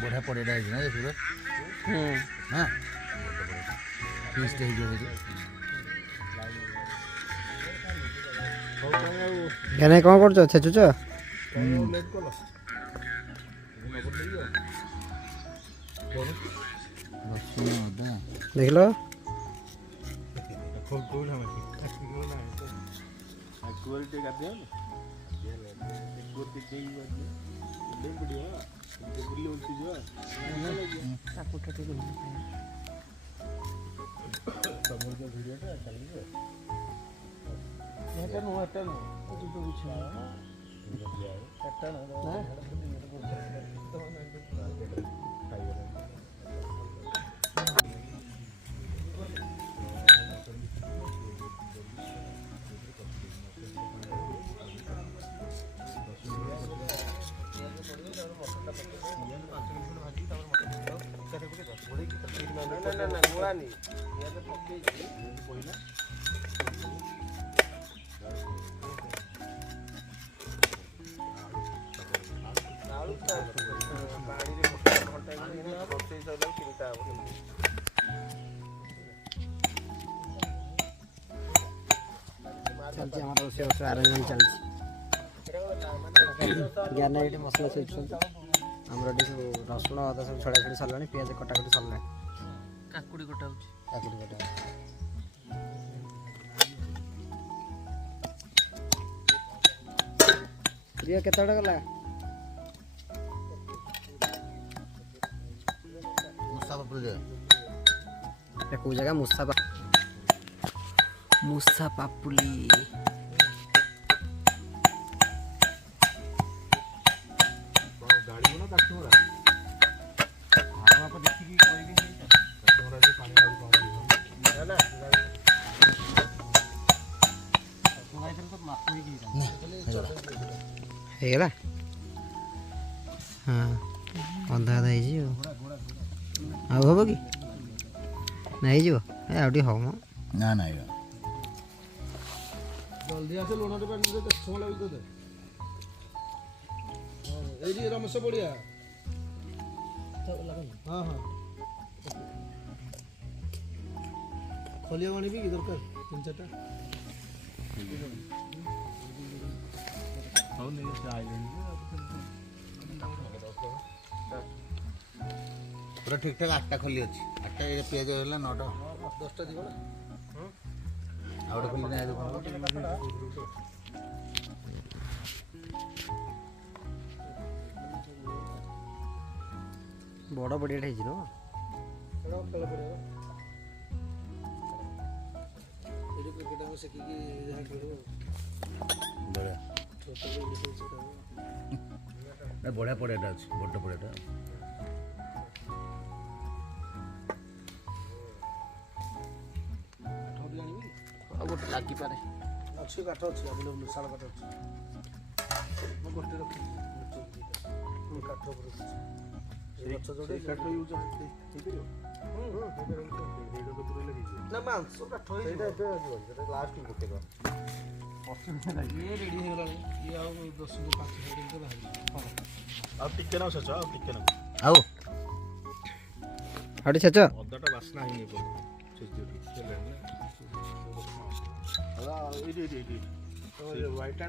बढ़िया पड़ेगा ना सूरत हाँ पीस एने कौन कर छेचुच देख लो चलती हमारा रोषे आरेंजमेंट चलती ज्ञान ये मसला आमर रसुण अदा सब छड़ा छड़ी सरला पिज कटाकटी सरला काकुड़ी कटा प्रिय केत गला कौ जगह मूसा पापुली ହେଇଗଲା ହଁ ଅଧା ଅଧା ହେଇଯିବ ଆଉ ହବ କି ନା ହେଇଯିବ ଆଉ ଟିକେ ହବ ନା ନା जल्दी आसे लुण टे पानी दे समय लागु तो एडी रमेश बढ़िया हाँ हाँ खोलिया पानी भी दरकार 3-4टा पूरा ठीक ठाक 8टा खोली अच्छी 8टा ये पेज है 9टा 10टा जीव ना आउट खोली ना बड़ बढ़िया है ना क्रिकेट में से बढ़िया पड़ेटा अच्छी बड़ पड़ेटा गोटे लगी पारे अच्छी काठ अच्छी अवेलेबल शाल काठ अच्छी मैं गोटे रखी काठ गछ जोड़े काठ यूज ना मांस काठ लास्ट गोटे ये रेडी हो गला ये आ 10 5 मिनट के बाहर अब टिके ना सच अब टिके ना आओ हटी छच अदाटा वासना ही नहीं बोल छच दियो ठीक है ना वाइट